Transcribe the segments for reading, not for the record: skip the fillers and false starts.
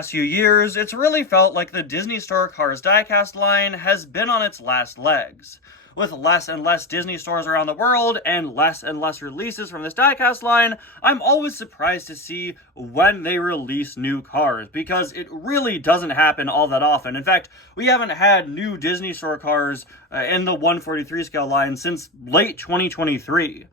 past few years, it's really felt like the Disney Store Cars diecast line has been on its last legs. With less and less Disney stores around the world and less releases from this diecast line, I'm always surprised to see when they release new cars, because it really doesn't happen all that often. In fact, we haven't had new Disney Store cars in the 143 scale line since late 2023.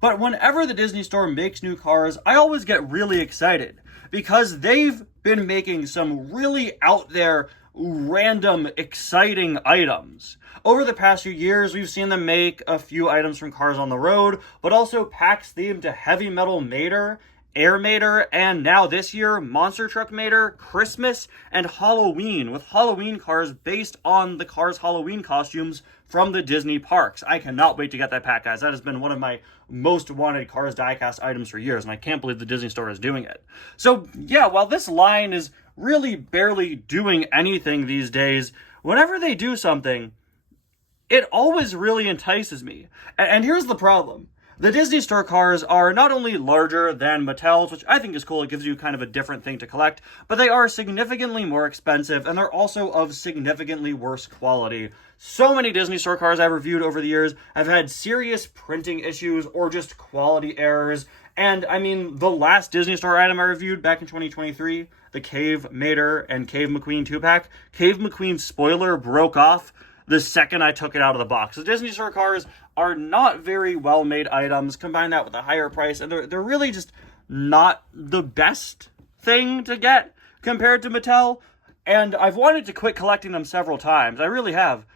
But whenever the Disney Store makes new cars, I always get really excited, because they've been making some really out there, random, exciting items. Over the past few years, we've seen them make a few items from Cars on the Road, but also packs themed to Heavy Metal Mater, Air Mater, and now this year, Monster Truck Mater, Christmas, and Halloween, with Halloween cars based on the Cars Halloween costumes from the Disney parks. I cannot wait to get that pack, guys. That has been one of my most wanted Cars diecast items for years, and I can't believe the Disney Store is doing it. So yeah, while this line is really barely doing anything these days, whenever they do something, it always really entices me. And here's the problem. The Disney Store cars are not only larger than Mattel's, which I think is cool, it gives you kind of a different thing to collect, but they are significantly more expensive, and they're also of significantly worse quality. So many Disney Store cars I've reviewed over the years have had serious printing issues or just quality errors. And I mean, the last Disney Store item I reviewed back in 2023, the Cave Mater and Cave McQueen 2-pack, Cave McQueen's spoiler broke off the second I took it out of the box. The Disney Store cars are not very well-made items. Combine that with a higher price, and they're really just not the best thing to get compared to Mattel. And I've wanted to quit collecting them several times. I really have.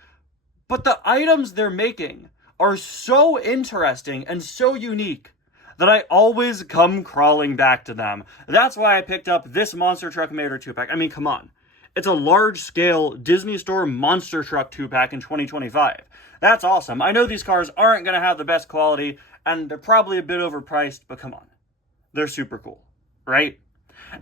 But the items they're making are so interesting and so unique that I always come crawling back to them. That's why I picked up this Monster Truck Mater 2-pack. I mean, come on. It's a large-scale Disney Store Monster Truck 2-pack in 2025. That's awesome. I know these cars aren't going to have the best quality, and they're probably a bit overpriced, but come on. They're super cool, right?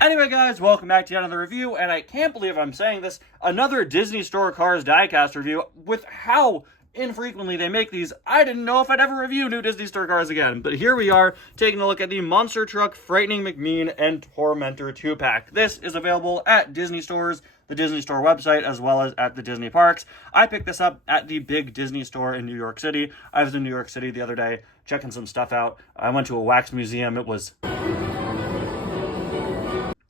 Anyway, guys, welcome back to another review, and I can't believe I'm saying this, another Disney Store Cars diecast review. With how infrequently they make these, I didn't know if I'd ever review new Disney Store cars again. But here we are, taking a look at the Monster Truck Frightening McMean and Tormentor 2-pack. This is available at Disney stores, the Disney Store website, as well as at the Disney parks. I picked this up at the big Disney Store in New York City. I was in New York City the other day, checking some stuff out. I went to a wax museum. It was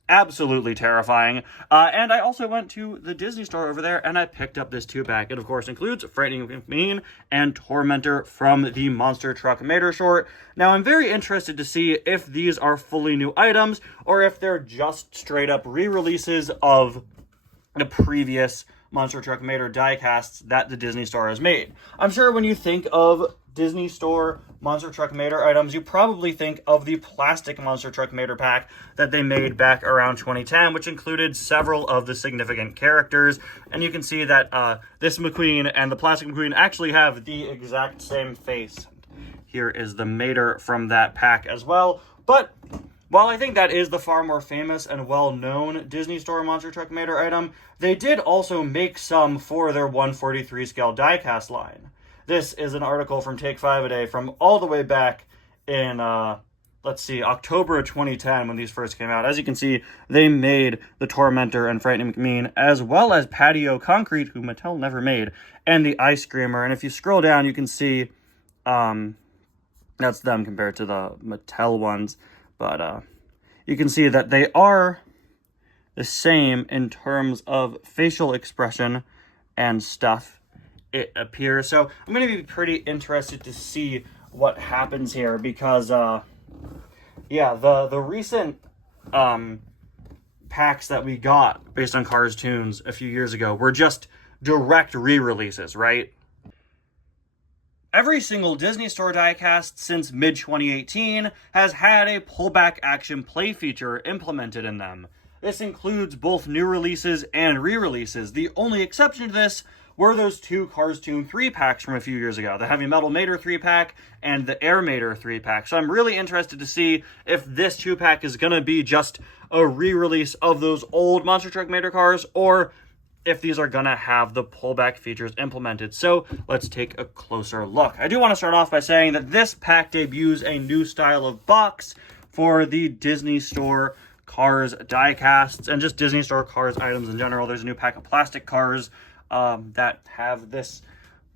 absolutely terrifying. And I also went to the Disney Store over there, and I picked up this 2-pack. It, of course, includes Frightening McMean and Tormentor from the Monster Truck Mater short. Now, I'm very interested to see if these are fully new items, or if they're just straight-up re-releases of the previous Monster Truck Mater diecasts that the Disney Store has made. I'm sure when you think of Disney Store Monster Truck Mater items, you probably think of the plastic Monster Truck Mater pack that they made back around 2010, which included several of the significant characters. And you can see that this McQueen and the plastic McQueen actually have the exact same face. Here is the Mater from that pack as well. But while I think that is the far more famous and well-known Disney Store Monster Truck Mater item, they did also make some for their 143 scale diecast line. This is an article from Take 5 a Day from all the way back in, October of 2010 when these first came out. As you can see, they made the Tormentor and Frightening McMean, as well as Patio Concrete, who Mattel never made, and the Ice Screamer. And if you scroll down, you can see that's them compared to the Mattel ones. But you can see that they are the same in terms of facial expression and stuff, it appears. So I'm going to be pretty interested to see what happens here, because the recent packs that we got based on Cars Toons a few years ago were just direct re-releases, right? Every single Disney Store diecast since mid-2018 has had a pullback action play feature implemented in them. This includes both new releases and re-releases. The only exception to this were those two Cars Toon 3-packs from a few years ago, the Heavy Metal Mater 3-pack and the Air Mater 3-pack. So I'm really interested to see if this 2-pack is going to be just a re-release of those old Monster Truck Mater cars, or if these are going to have the pullback features implemented. So let's take a closer look. I do want to start off by saying that this pack debuts a new style of box for the Disney Store Cars die casts and just Disney Store Cars items in general. There's a new pack of plastic cars that have this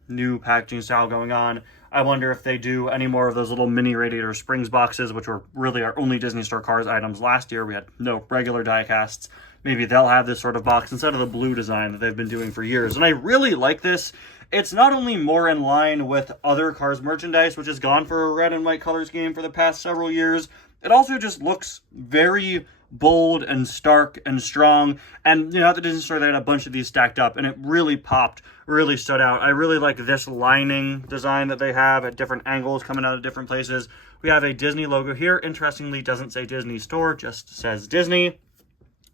new packaging style going on. I wonder if they do any more of those little mini Radiator Springs boxes, which were really our only Disney Store Cars items last year. We had no regular die casts. Maybe they'll have this sort of box instead of the blue design that they've been doing for years. And I really like this. It's not only more in line with other Cars merchandise, which has gone for a red and white color scheme for the past several years, it also just looks very bold and stark and strong. And, you know, at the Disney Store, they had a bunch of these stacked up, and it really popped, really stood out. I really like this lining design that they have at different angles coming out of different places. We have a Disney logo here. Interestingly, doesn't say Disney Store, just says Disney.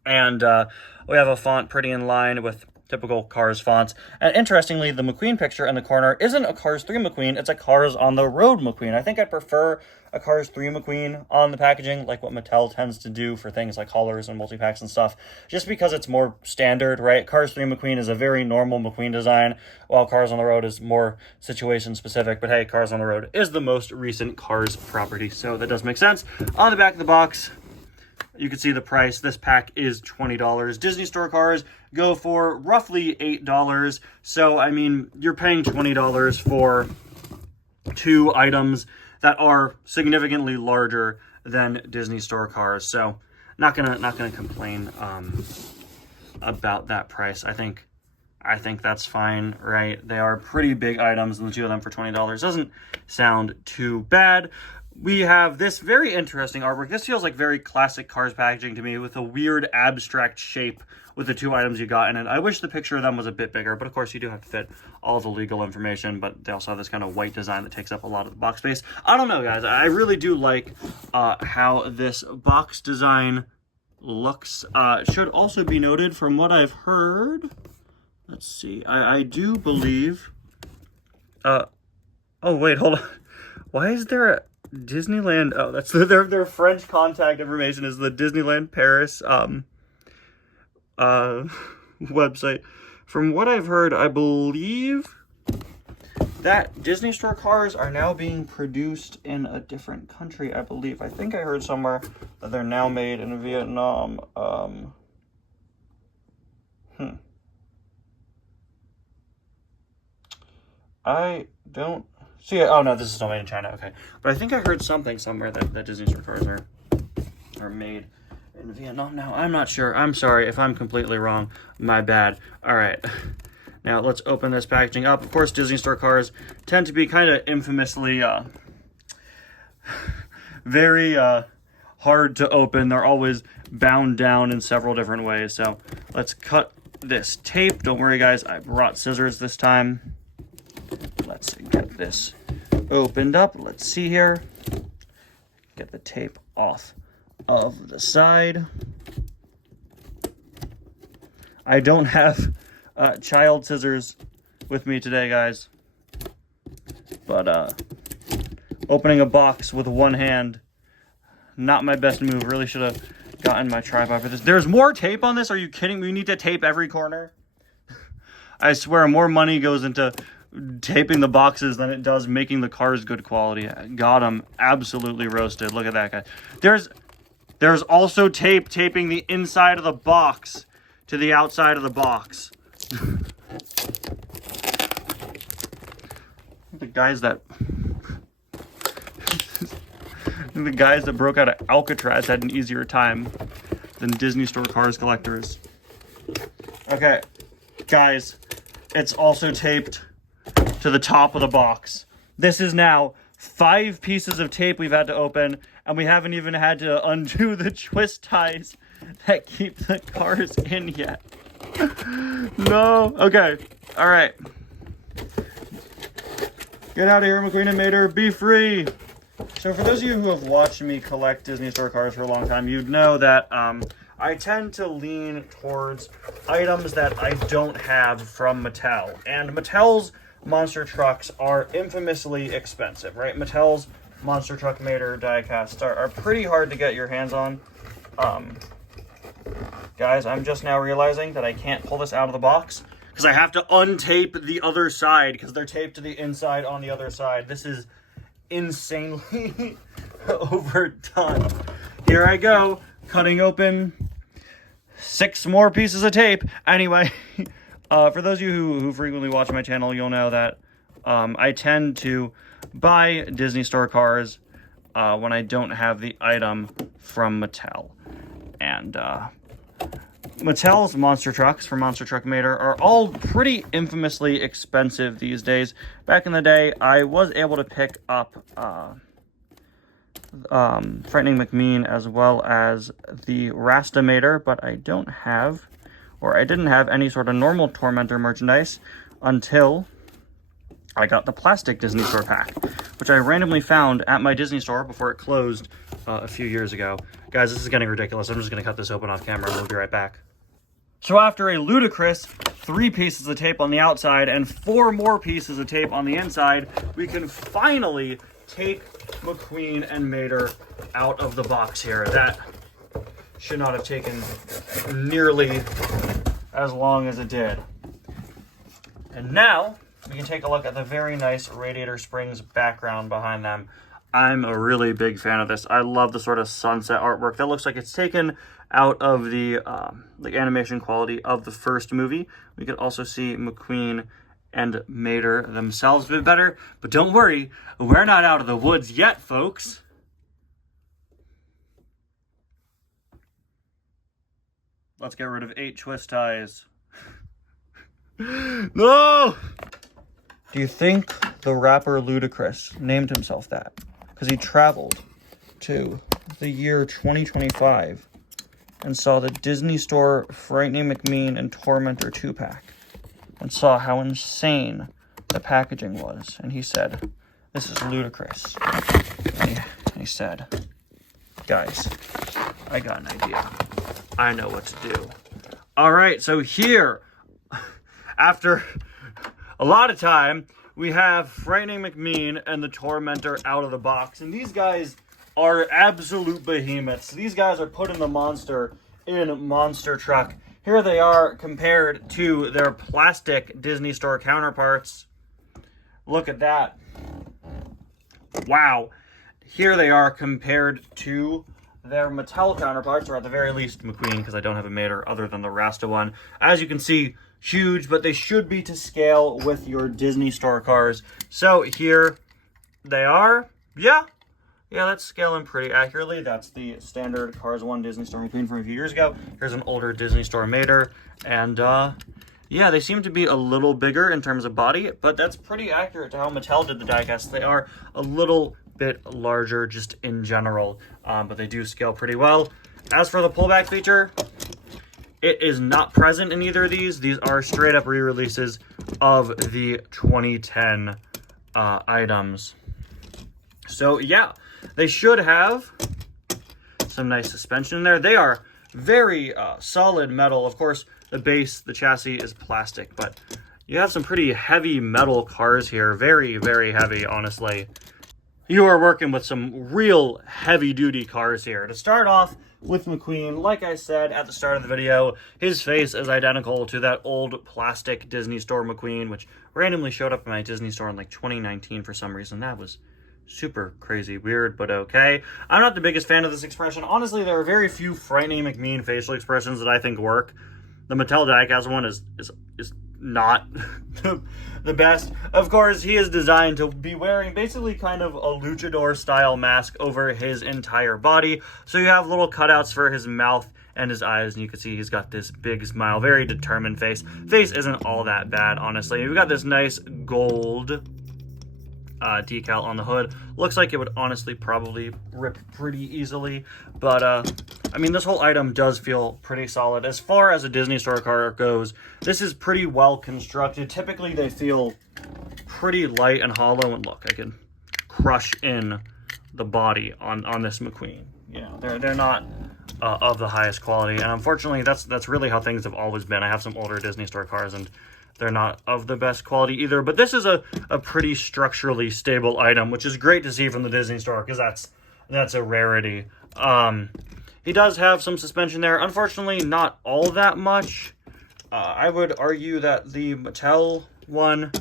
And we have a font pretty in line with typical Cars fonts. And interestingly, the McQueen picture in the corner isn't a Cars 3 McQueen, it's a Cars on the Road McQueen. I think I'd prefer a Cars 3 McQueen on the packaging, like what Mattel tends to do for things like haulers and multi-packs and stuff, just because it's more standard, right? Cars 3 McQueen is a very normal McQueen design, while Cars on the Road is more situation specific. But hey, Cars on the Road is the most recent Cars property, so that does make sense. On the back of the box, you can see the price. This pack is $20. Disney Store Cars go for roughly $8. So, I mean, you're paying $20 for two items that are significantly larger than Disney Store Cars. So, not gonna complain about that price. I think that's fine, right? They are pretty big items, and the two of them for $20 doesn't sound too bad. We have this very interesting artwork. This feels like very classic Cars packaging to me, with a weird abstract shape with the two items you got in it. I wish the picture of them was a bit bigger, but of course you do have to fit all the legal information, but they also have this kind of white design that takes up a lot of the box space. I don't know, guys. I really do like how this box design looks. Should also be noted, from what I've heard, let's see, I do believe, oh wait, hold on. Why is there a Disneyland? Oh, that's their French contact information is the Disneyland Paris website. From what I've heard, I believe that Disney Store Cars are now being produced in a different country, I believe. I think I heard somewhere that they're now made in Vietnam. I don't see it. Oh no, this is still made in China. Okay, but I think I heard something somewhere that Disney Store Cars are made in Vietnam now. I'm not sure. I'm sorry if I'm completely wrong. My bad. All right, now let's open this packaging up. Of course, Disney Store Cars tend to be kind of infamously very hard to open. They're always bound down in several different ways. So let's cut this tape. Don't worry, guys. I brought scissors this time. Let's get this opened up. Let's see here. Get the tape off of the side. I don't have child scissors with me today, guys. But opening a box with one hand, not my best move. Really should have gotten my tripod for this. There's more tape on this? Are you kidding me? We need to tape every corner? I swear more money goes into taping the boxes than it does making the cars good quality. Got them absolutely roasted. Look at that guy. There's also taping the inside of the box to the outside of the box. The guys that broke out of Alcatraz had an easier time than Disney Store Cars collectors. Okay, guys, it's also taped to the top of the box. This is now 5 pieces of tape we've had to open, and we haven't even had to undo the twist ties that keep the cars in yet. No. Okay. All right. Get out of here, McQueen and Mater. Be free. So for those of you who have watched me collect Disney Store Cars for a long time, you'd know that I tend to lean towards items that I don't have from Mattel. And Mattel's monster trucks are infamously expensive, right? Mattel's monster truck Mater diecast are pretty hard to get your hands on. Guys, I'm just now realizing that I can't pull this out of the box because I have to untape the other side because they're taped to the inside on the other side. This is insanely overdone. Here I go. cutting open 6 more pieces of tape. Anyway, for those of you who frequently watch my channel, you'll know that I tend to buy Disney Store cars when I don't have the item from Mattel. And Mattel's monster trucks from Monster Truck Mater are all pretty infamously expensive these days. Back in the day, I was able to pick up Frightening McMean as well as the Rastomator, but I don't have, or I didn't have any sort of normal Tormentor merchandise until I got the plastic Disney Store pack, which I randomly found at my Disney Store before it closed a few years ago. Guys, this is getting ridiculous. I'm just going to cut this open off camera and we'll be right back. So after a ludicrous 3 pieces of tape on the outside and 4 more pieces of tape on the inside, we can finally take McQueen and Mater out of the box here. That should not have taken nearly as long as it did. And now we can take a look at the very nice Radiator Springs background behind them. I'm a really big fan of this. I love the sort of sunset artwork that looks like it's taken out of the animation quality of the first movie. We could also see McQueen and Mater themselves a bit better, but don't worry, we're not out of the woods yet, folks. Let's get rid of 8 twist ties. No! Do you think the rapper Ludacris named himself that because he traveled to the year 2025 and saw the Disney Store Frightening McMean and Tormentor 2-pack and saw how insane the packaging was, and he said, "This is ludicrous." And he said, "Guys, I got an idea. I know what to do." All right, so here, after a lot of time, we have Frightening McMean and the Tormentor out of the box. And these guys are absolute behemoths. These guys are putting the monster in Monster Truck. Here they are compared to their plastic Disney Store counterparts. Look at that. Wow. Here they are compared to their Mattel counterparts, or at the very least McQueen, because I don't have a Mater other than the Rasta one. As you can see, huge, but they should be to scale with your Disney Store cars. So here they are. Yeah, that's scaling pretty accurately. That's the standard Cars 1 Disney Store McQueen from a few years ago. Here's an older Disney Store Mater. And yeah, they seem to be a little bigger in terms of body, but that's pretty accurate to how Mattel did the diecast. They are a little bit larger just in general, but they do scale pretty well. As for the pullback feature, it is not present in either of these. These are straight up re-releases of the 2010 items. So yeah, they should have some nice suspension in there. They are very solid metal. Of course, the base, the chassis is plastic, but you have some pretty heavy metal cars here. Very, very heavy, honestly. You are working with some real heavy-duty cars here. To start off with McQueen, like I said at the start of the video, his face is identical to that old plastic Disney Store McQueen, which randomly showed up in my Disney Store in like 2019 for some reason. That was super crazy weird, but okay. I'm not the biggest fan of this expression. Honestly, there are very few Frightening McMean facial expressions that I think work. The Mattel diecast one is not the best. Of course, he is designed to be wearing basically kind of a luchador style mask over his entire body. So you have little cutouts for his mouth and his eyes, and you can see he's got this big smile, very determined face. Face isn't all that bad, honestly. We've got this nice gold decal on the hood. Looks like it would honestly probably rip pretty easily, but I mean, this whole item does feel pretty solid. As far as a Disney Store car goes, this is pretty well constructed. Typically they feel pretty light and hollow, and look, I can crush in the body on this McQueen. You know, they're not of the highest quality, and unfortunately that's really how things have always been. I have some older Disney Store cars and they're not of the best quality either, but this is a pretty structurally stable item, which is great to see from the Disney Store, because that's a rarity. He does have some suspension there. Unfortunately, not all that much. I would argue that the Mattel one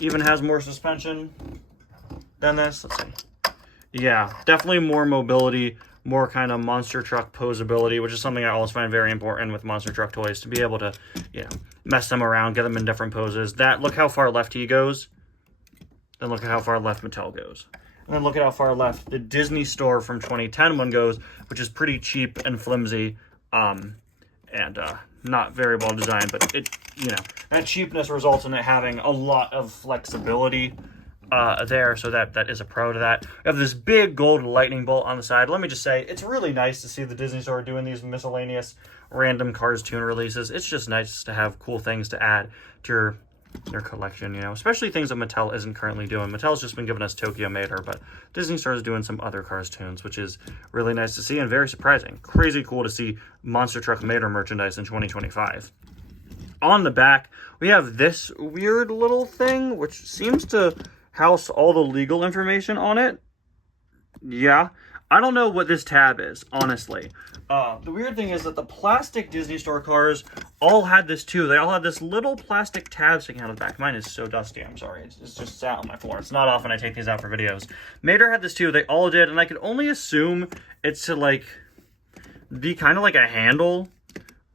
even has more suspension than this. Let's see. Yeah, definitely more mobility more kind of monster truck posability, which is something I always find very important with monster truck toys, to be able to, you know, mess them around, get them in different poses. Look how far left he goes, then look at how far left Mattel goes. And then look at how far left the Disney Store from 2010 one goes, which is pretty cheap and flimsy, and not very well designed, but it, you know, that cheapness results in it having a lot of flexibility there, so that is a pro to that. We have this big gold lightning bolt on the side. Let me just say, it's really nice to see the Disney Store doing these miscellaneous random Cars Toon releases. It's just nice to have cool things to add to your collection, you know, especially things that Mattel isn't currently doing. Mattel's just been giving us Tokyo Mater, but Disney Store is doing some other Cars Toons, which is really nice to see and very surprising. Crazy cool to see Monster Truck Mater merchandise in 2025. On the back, we have this weird little thing, which seems to house all the legal information on it. Yeah, I don't know what this tab is, honestly. The weird thing is that the plastic Disney Store cars all had this too. They all had this little plastic tab sticking out of the back. Mine is so dusty, I'm sorry. It's just sat on my floor. It's not often I take these out for videos. Mater had this too. They all did, and I could only assume it's to, like, be kind of like a handle.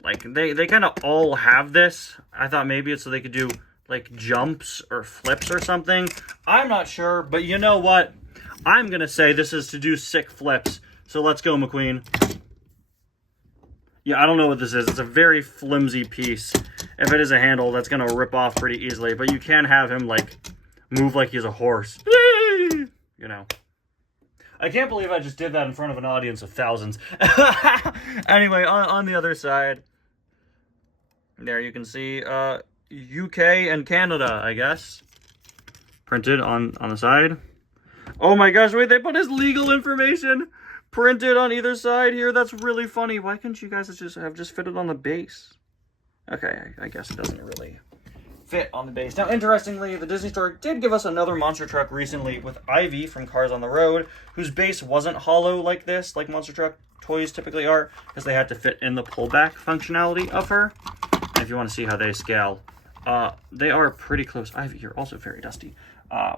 Like, they kind of all have this. I thought maybe it's so they could do, like, jumps or flips or something. I'm not sure, but you know what? I'm going to say this is to do sick flips. So let's go, McQueen. Yeah, I don't know what this is. It's a very flimsy piece. If it is a handle, that's going to rip off pretty easily. But you can have him, like, move like he's a horse. You know. I can't believe I just did that in front of an audience of thousands. Anyway, on the other side, there you can see UK and Canada, I guess. Printed on the side. Oh my gosh, wait, they put his legal information printed on either side here. That's really funny. Why couldn't you guys just fit it on the base? Okay, I guess it doesn't really fit on the base. Now, interestingly, the Disney Store did give us another monster truck recently with Ivy from Cars on the Road, whose base wasn't hollow like this, like monster truck toys typically are, because they had to fit in the pullback functionality of her. And if you want to see how they scale, they are pretty close. Ivy, you're also very dusty.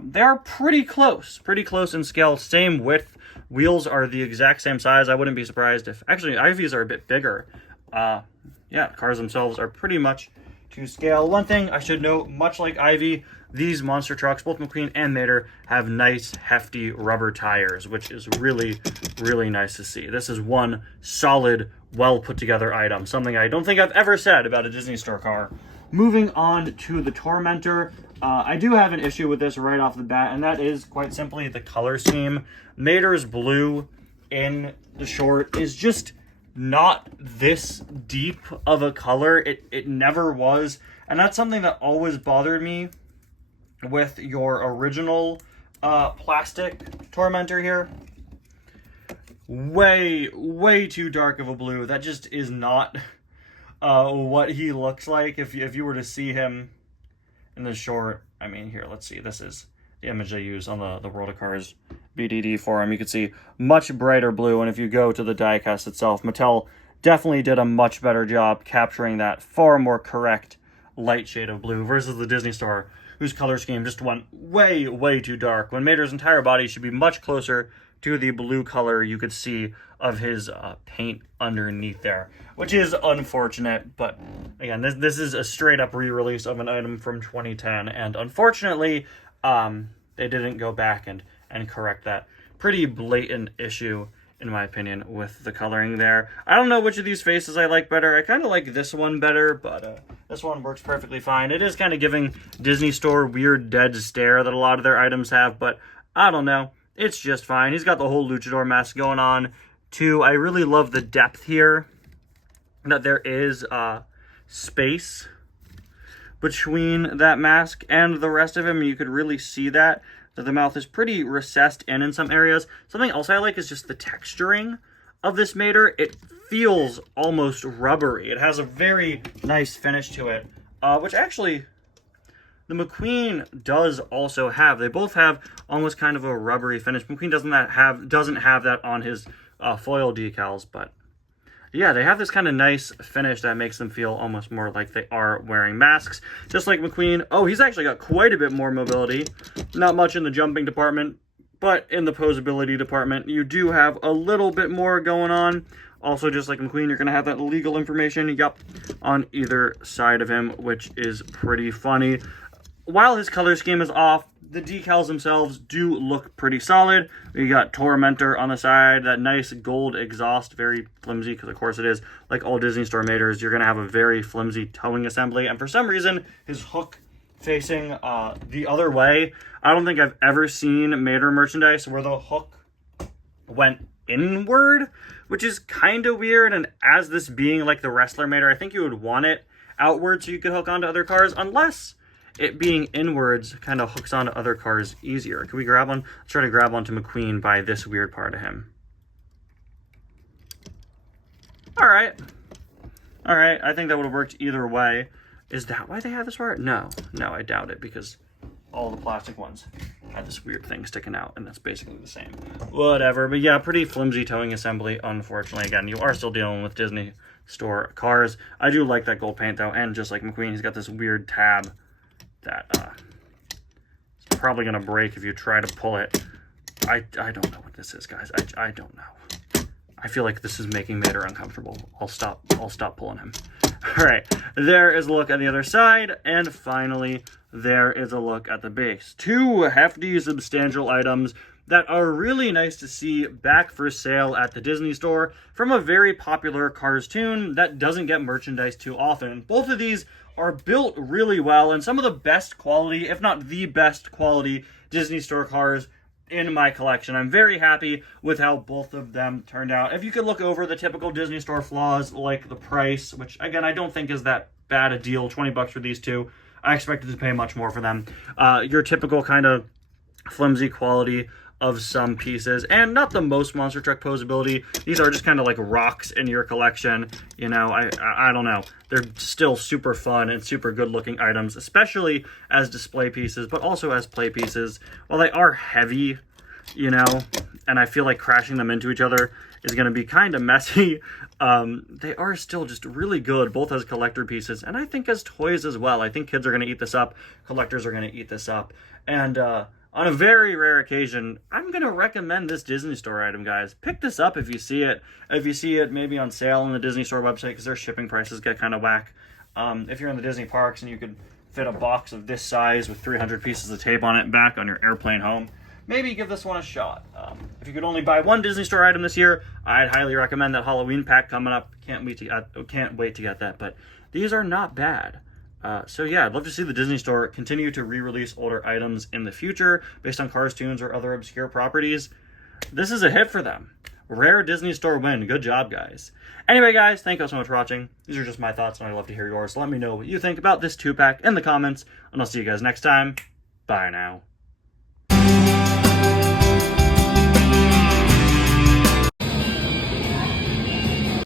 They are pretty close in scale, same width. Wheels are the exact same size. I wouldn't be surprised if, actually, Ivy's are a bit bigger. Yeah, cars themselves are pretty much to scale. One thing I should note, much like Ivy, these monster trucks, both McQueen and Mater, have nice, hefty rubber tires, which is really, really nice to see. This is one solid, well put together item, something I don't think I've ever said about a Disney Store car. Moving on to the Tormentor, I do have an issue with this right off the bat, and that is quite simply the color scheme. Mater's blue in the short is just not this deep of a color. It never was, and that's something that always bothered me with your original plastic Tormentor here. Way too dark of a blue. That just is not what he looks like if you were to see him in the short. I mean, here, let's see. This is the image they use on the World of Cars BDD forum. You can see much brighter blue, and if you go to the diecast itself, Mattel definitely did a much better job capturing that far more correct light shade of blue versus the Disney Store, whose color scheme just went way too dark, when Mater's entire body should be much closer to the blue color you could see of his paint underneath there, which is unfortunate. But again, this is a straight up re-release of an item from 2010, and unfortunately they didn't go back and correct that pretty blatant issue, in my opinion, with the coloring there. I don't know which of these faces I like better. I kind of like this one better, but this one works perfectly fine. It is kind of giving Disney Store weird dead stare that a lot of their items have, but I don't know. It's just fine. He's got the whole luchador mask going on too. I really love the depth here, that there is space between that mask and the rest of him. You could really see that the mouth is pretty recessed in some areas. Something else I like is just the texturing of this Mater. It feels almost rubbery. It has a very nice finish to it, which actually the McQueen does also have. They both have almost kind of a rubbery finish. McQueen doesn't have that on his foil decals, but yeah, they have this kind of nice finish that makes them feel almost more like they are wearing masks. Just like McQueen. Oh, he's actually got quite a bit more mobility. Not much in the jumping department. but in the posability department, you do have a little bit more going on. Also, just like McMean, you're going to have that legal information, yep, on either side of him, which is pretty funny. While his color scheme is off, the decals themselves do look pretty solid. We got Tormentor on the side, that nice gold exhaust, very flimsy, because of course it is. Like all Disney Store Maters, you're going to have a very flimsy towing assembly, and for some reason, his hook facing the other way. I don't think I've ever seen Mater merchandise where the hook went inward, which is kind of weird, and as this being like the wrestler Mater, I think you would want it outward so you could hook onto other cars, unless it being inwards kind of hooks onto other cars easier. Can we grab one? Let's try to grab onto McMean by this weird part of him. Alright, I think that would have worked either way. Is that why they have this part? No, I doubt it, because all the plastic ones had this weird thing sticking out, and that's basically the same. Whatever, but yeah, pretty flimsy towing assembly, unfortunately. Again, you are still dealing with Disney Store cars. I do like that gold paint, though, and just like McMean, he's got this weird tab that it's probably going to break if you try to pull it. I don't know what this is, guys. I don't know. I feel like this is making Mater uncomfortable. I'll stop pulling him. All right, there is a look at the other side, and finally, there is a look at the base. Two hefty, substantial items that are really nice to see back for sale at the Disney Store from a very popular Cars tune that doesn't get merchandise too often. Both of these are built really well, and some of the best quality, if not the best quality, Disney Store cars in my collection. I'm very happy with how both of them turned out. If you could look over the typical Disney Store flaws, like the price, which again, I don't think is that bad a deal, 20 bucks for these two. I expected to pay much more for them. Your typical kind of flimsy quality of some pieces, and not the most monster truck posability. These are just kind of like rocks in your collection. You know, I don't know. They're still super fun and super good looking items, especially as display pieces, but also as play pieces. While they are heavy, you know, and I feel like crashing them into each other is going to be kind of messy, they are still just really good, both as collector pieces, and I think as toys as well. I think kids are going to eat this up, collectors are going to eat this up, and on a very rare occasion, I'm going to recommend this Disney Store item, guys. Pick this up if you see it. If you see it maybe on sale on the Disney Store website, because their shipping prices get kind of whack. If you're in the Disney parks and you could fit a box of this size with 300 pieces of tape on it back on your airplane home, maybe give this one a shot. If you could only buy one Disney Store item this year, I'd highly recommend that Halloween pack coming up. Can't wait to get that, but these are not bad. So yeah, I'd love to see the Disney Store continue to re-release older items in the future based on Cars tunes or other obscure properties. This is a hit for them. Rare Disney Store win. Good job, guys. Anyway, guys, thank you all so much for watching. These are just my thoughts, and I'd love to hear yours. So let me know what you think about this 2-pack in the comments, and I'll see you guys next time. Bye now.